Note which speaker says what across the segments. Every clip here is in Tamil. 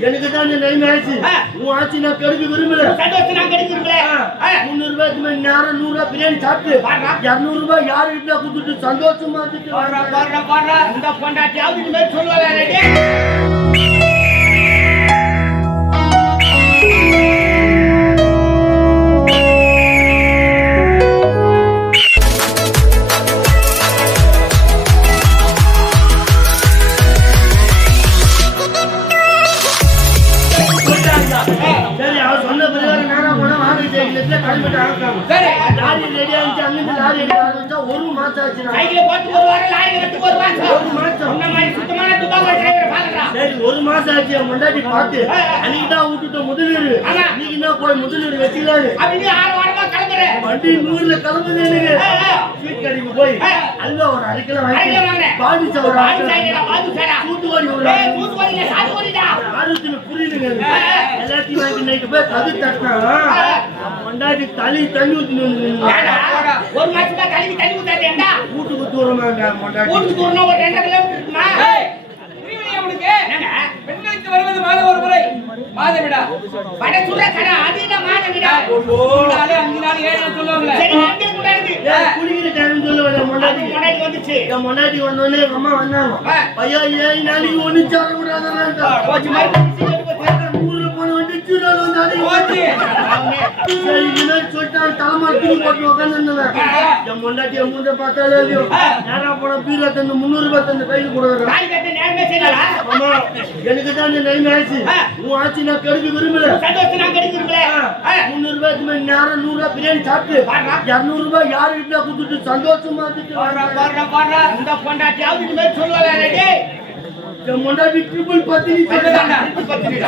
Speaker 1: எனக்கு தான் இந்த டைம் ஆயிடுச்சு.
Speaker 2: ஆ.
Speaker 1: உன் ஆச்சு நான் கெடுக்க விரும்பல.
Speaker 2: சந்தோஷம் நான் கிடைக்கிறீங்களே
Speaker 1: முந்நூறு ரூபாய்க்கு மேல நேரம் நூறு ரூபாய் பிரியாணி சாப்பிட்டு. இருநூறு ரூபாய் யாரு வீட்டுல கொடுத்துட்டு சந்தோஷமா இருந்துட்டு
Speaker 2: இந்த பொண்டாட்டியாவது இந்த மாதிரி சொல்லுவாங்க சைக்கிள் போட்டு ஒரு வாரம் லாரி கட்டு ஒரு மாசம்.
Speaker 1: ஒரு மாசம்.
Speaker 2: இந்த மாதிரி சுத்தமான துப்பாக்கி டிரைவர் பாக்குறான்
Speaker 1: சரி ஒரு மாசம் ஆச்சு முன்னாடி பார்த்து. அன்னைக்கு தான் விட்டுட்ட முதலீடு.
Speaker 2: ஆமா.
Speaker 1: இன்னைக்கு தான் போய் முதலீடு வச்சுக்கலாரு
Speaker 2: அப்படின்னு ஆறு வாரமா கிளம்புறேன்
Speaker 1: வண்டி நூறுல கிளம்புது எனக்கு. ஸ்வீட் கடைக்கு போய். அல்வா ஒரு அரைக்கில
Speaker 2: அரைக்கிலோ
Speaker 1: வாங்கி. பாதிச்ச ஒரு
Speaker 2: பாதி சாய்டா பாதி சாய்டா
Speaker 1: தூத்துக்குடி ஒரு
Speaker 2: ஏய் தூத்துக்குடியில சாத்துக்குடிடா
Speaker 1: ஆரோக்கியம் புரியுதுங்க எனக்கு.
Speaker 2: ஆ, ஆ.
Speaker 1: எல்லாத்தையும் வாங்கி நைட்டு போய் கது தட்டினா மண்டாடி தலி தண்ணி ஊத்தி
Speaker 2: ஒரு மாசமா கழுவி தண்ணி ஊத்தாதேண்டா
Speaker 1: மண்டாடி
Speaker 2: ஊருக்கு தூரணும் ஒரு ரெண்டரை கிலோமீட்டர் இருக்குமா
Speaker 3: பெண்களுக்கு வருவது மாதம் ஒரு முறை. மாத விடா
Speaker 2: சுட கடை அது என்ன மாதவிடா
Speaker 3: அஞ்சு நாள் ஏழு நாள்
Speaker 2: ரெண்டே
Speaker 1: ஏய், குடிக்கிற டைம் சொல்லுவேன்
Speaker 2: அது
Speaker 1: மண்டாடி
Speaker 2: முன்னாடி வந்துச்சு.
Speaker 1: என் முன்னாடி வந்தோடனே அம்மா வந்தாங்க. ஐயா ஏழு நாளைக்கு ஒண்ணு சார எனக்கு தான் இந்த டைம் ஆயிடுச்சு
Speaker 2: ஆ.
Speaker 1: உன் ஆச்சு நான் கெடுக்க விரும்பல.
Speaker 2: நான்
Speaker 1: முந்நூறு ரூபாய்க்கு மேல நேரம் நூறு ரூபாய் பிரியாணி சாப்பிட்டு. இருநூறு ரூபாய் யாரு வீட்டுல கொடுத்துட்டு சந்தோஷமா இருந்துட்டு
Speaker 2: இந்த சொல்லுவாங்க
Speaker 1: என் முன்னாடி ட்ரிபிள் பத்தினி.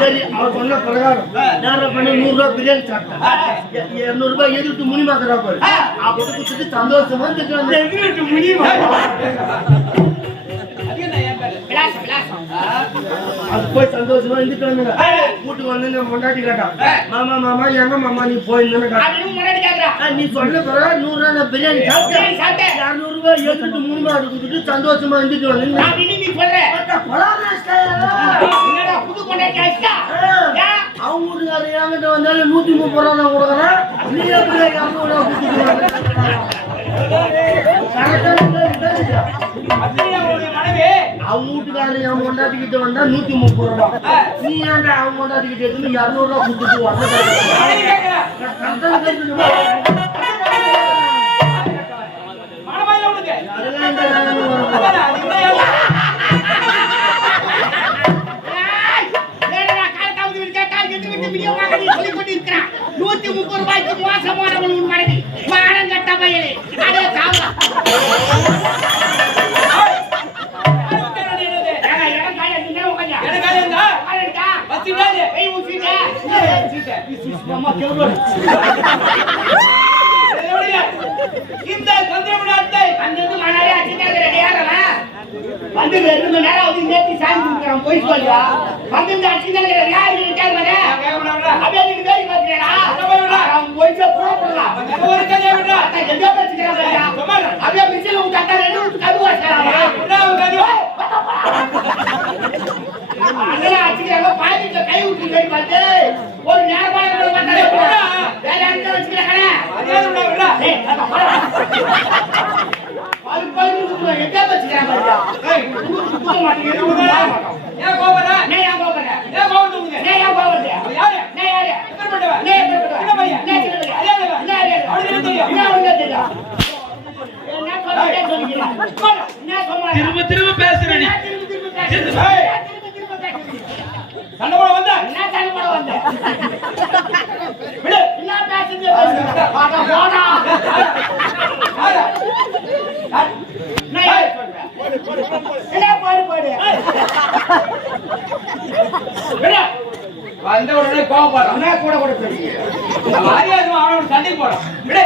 Speaker 1: சரி அவர் சொன்ன பிரகாரம். நேரம் பண்ணி நூறு ரூபாய் பிரியாணி சாப்பிட்டேன் இருநூறு ரூபாய் எதிர்த்து முனி மாத்திரா பாரு. அப்படி கொடுத்துட்டு சந்தோஷமா எதிர்த்து முனி போய் சந்தோஷமா இருந்துட்டு வீட்டுக்கு வந்து நான் முன்னாடி கேட்டான் மாமா மாமா எங்க மாமா நீ போயிருந்தேன்னு நீ சொன்ன பிறகு நூறு நான் பிரியாணி சாப்பிட்டேன். இருநூறு ரூபாய் எடுத்துட்டு மூணு மாடு கொடுத்துட்டு சந்தோஷமா இருந்துட்டு
Speaker 2: புது ஏன்?
Speaker 1: அவங்க வீட்டுக்காரர் என்கிட்ட வந்தாலும் நூத்தி முப்பது ரூபா தான் கொடுக்குறேன் நீ எப்படி இரநூறு ரூபா கொடுத்துட்டு
Speaker 3: அப்படியே அவங்களுடைய மனைவி.
Speaker 1: அவங்க வீட்டுக்காரர் என் பொண்டாட்டி வந்தா நூத்தி முப்பது ரூபா நீ ஏன்டா அவங்க பொண்டாட்டி கிட்ட எடுத்து இருநூறு ரூபா கொடுத்துட்டு
Speaker 3: மனைவி கேட்கிறா
Speaker 1: வந்த
Speaker 3: மனமா இல்லை உனக்கு
Speaker 1: அதெல்லாம் இந்த
Speaker 3: அதானே, அது என்ன இதனுடைய இந்த சந்திரமணி அத்தை
Speaker 2: வந்தது மணாலே இருக்கிற நேரம். வந்து ரெண்டு மணி நேரம் ஆகுது, நேத்து சாமி கும்பிடுறோம், போய் சொல்லியா. வந்து இந்த நேரம் இருக்காது பாரு.
Speaker 3: கேட்கணும்ல
Speaker 2: அப்படியே நீங்க? அவன் போடலாம்.
Speaker 3: எங்க ஒரு கதையை.
Speaker 2: அப்படியே மிச்சில ரெண்டு கருவா கை விட்டு போய் பார்த்து, நேரமான
Speaker 3: திரும்ப திரும்ப
Speaker 2: பேசுறேன்.
Speaker 3: ஏய்.
Speaker 2: நான் திரும்ப திரும்ப பேசுறேன்.
Speaker 3: சண்டை போட வந்த?
Speaker 2: என்ன சண்டை போட வந்த? விடு, என்ன பேசுறது பேசுங்க. வாடா, போடா.
Speaker 3: வந்த
Speaker 2: உடனே யாரு சொல்றேன்? கூட போடு, போடு. விடு.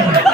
Speaker 3: Thank you.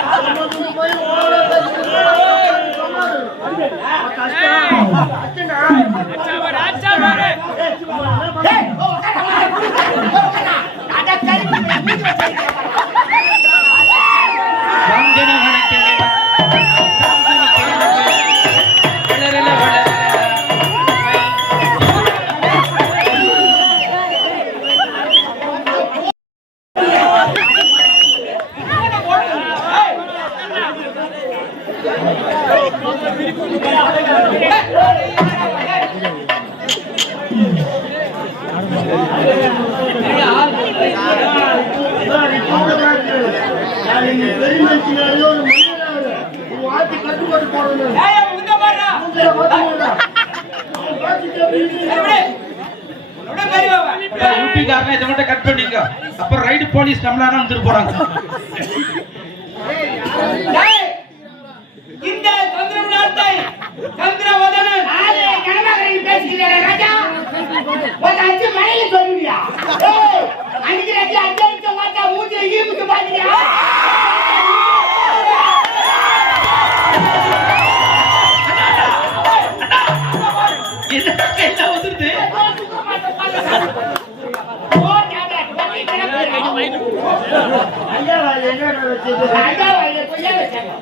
Speaker 4: யூபிக்காரன் இதை மட்டும் அப்புறம் போலீஸ் தமிழ்நாடு வந்துட்டு
Speaker 2: ஐயா வாயில
Speaker 4: என்ன
Speaker 2: வச்சு
Speaker 1: ஐயா
Speaker 2: வாயில கொய்யா வச்சாங்க.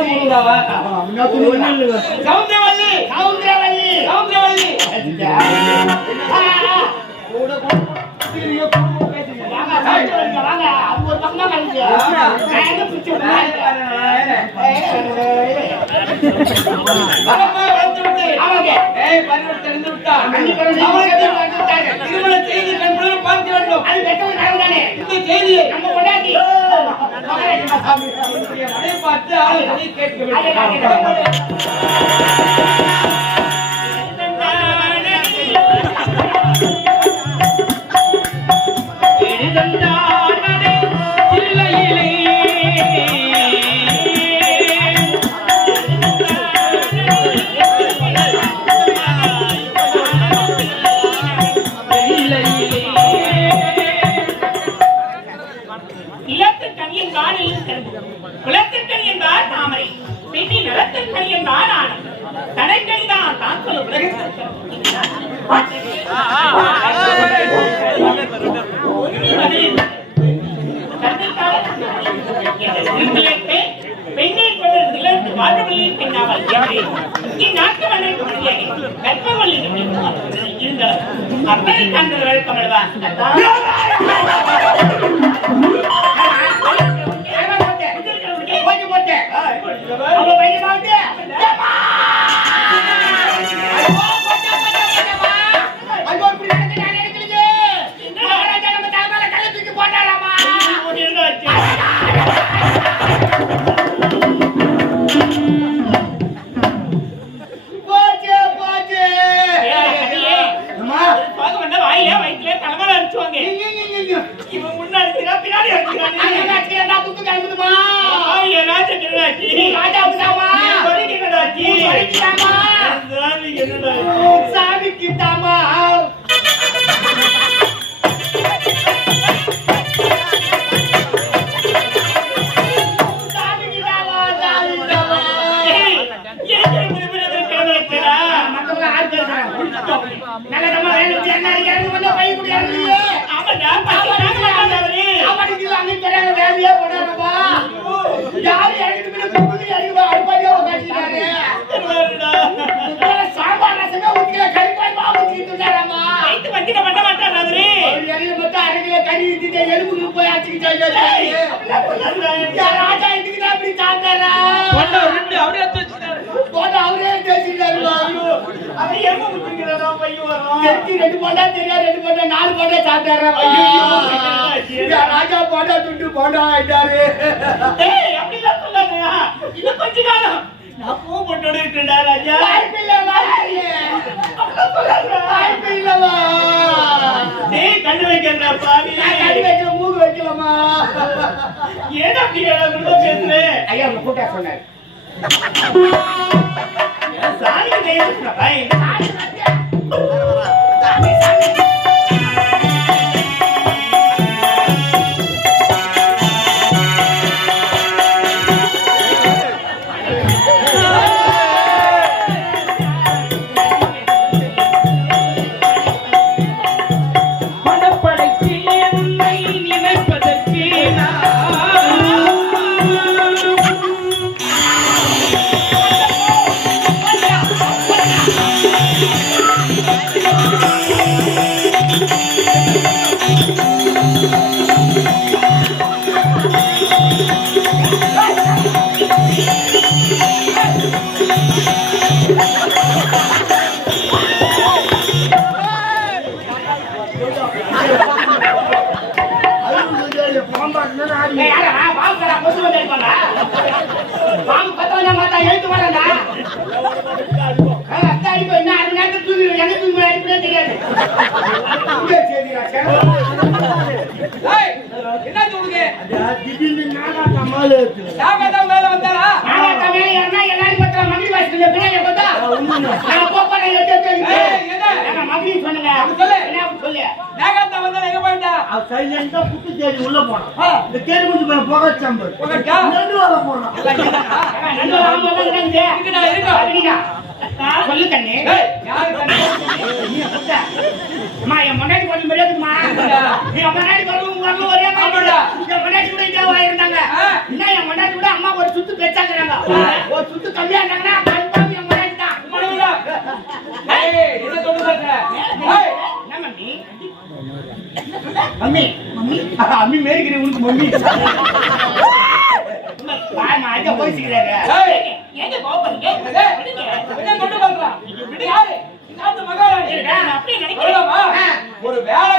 Speaker 3: என்ன
Speaker 1: முருகனாவா
Speaker 3: சவுந்தரவல்லி. சவுந்தரவல்லி.
Speaker 2: சவுந்தரவல்லி.
Speaker 3: திருமண செய்தி பார்க்க வேண்டும்
Speaker 2: அது பெற்றவர் நாங்கள் தானே
Speaker 3: இந்த செய்தியை
Speaker 2: நம்ம கொண்டாடி
Speaker 3: பார்த்து ஆளுநரை கேட்க வேண்டும்
Speaker 5: விளையாட்டு பெண்ணை கொண்ட விளையாட்டு இந்நாட்டு வழக்கு மரியாதை இருந்த
Speaker 2: அப்பனை காண்பவர்கள் கமல்வா ராஜா இதுக்கு தான் இப்படி தாத்தாரா ரெண்டு
Speaker 5: அவரே தேச்சிட்டாரு பொண்ணு அவரே
Speaker 2: தேச்சிட்டாரு ஐயோ
Speaker 4: அது ரெண்டு பொண்ணா
Speaker 2: தெரியா ரெண்டு பொண்ணா நாலு பொண்ணா தாத்தாரா ஐயோ ராஜா பொண்ணா துண்டு பொண்ணா ஆயிட்டாரு.
Speaker 5: ஏய் அப்படிலாம் சொல்லாதயா. இது கொஞ்ச காலம். நான் பூ ராஜா.
Speaker 2: வாய்ப்பில்லை
Speaker 5: டேய், கண்ணு வைக்கிறேன்டா, பாவி.
Speaker 2: நான் கை வைக்கிற மூக்கு வைக்கலாமா
Speaker 5: ஏன்டா அப்படி ஏடாகூடமா பேசுற?
Speaker 2: ஐயா உங்க கூட்டா சொன்னாரு.
Speaker 3: என்னாச்சு உனக்கு
Speaker 1: திடீர்னு நாடா மாலை இருக்குது
Speaker 3: நாகதான் மேல வந்தாரா
Speaker 2: நாலாத்தா மேல ஏறினா எல்லாரும் பார்த்தா மகிழ் வாசிக்கல, பின்னாடி பார்த்தா, நான்.
Speaker 3: ஏய், என்ன?
Speaker 2: மகிழ் சொன்னேங்க.
Speaker 3: சொல்லு.
Speaker 2: என்ன சொல்லு?
Speaker 3: நாகத்தான் வந்தா எங்க போயிட்டா
Speaker 1: அவ சைலண்டா புட்டு தேடி உள்ள போனான் இந்த தேடி முடிஞ்சு போன புகைச்சாம்பல்
Speaker 3: புகைச்சா?
Speaker 1: நடுவால போனான்
Speaker 2: ஏங்க, நடுவுல ஆமா தான் இருக்குது.
Speaker 3: இருக்குடா, இருக்கா.
Speaker 2: சரிடா. சொல்லு கண்ணு
Speaker 3: யாரு கண்ணு?
Speaker 2: நீ அப்பா. அம்மா, என் முன்னாடி கொஞ்சம் மரியாதைக்குமா? என் முன்னாடி வரவும் உங்க அம்மா ஒரே மாதிரி.
Speaker 3: ஆமாடா.
Speaker 2: என் முன்னாடி கூட இதேவா இன்னும் என் முன்னாடி கூட அம்மா ஒரு சுத்து பெருசாக்குறாங்க. ஒரு சுத்து கம்மியா இருந்தாங்கன்னா confirm என் முன்னாடி தான்.
Speaker 3: என்ன
Speaker 2: என்ன மம்மி? Mummy mummy? அம்மி மேரிக்கிறேன் உனக்கு மம்மி. அங்க போயிச்சுக்கிறாரு.
Speaker 3: என்ன கொண்டு யாரு? இந்த மகாராணி.
Speaker 5: அப்படியே நினைக்கிறேன்.
Speaker 3: ஒரு வேலைக்கார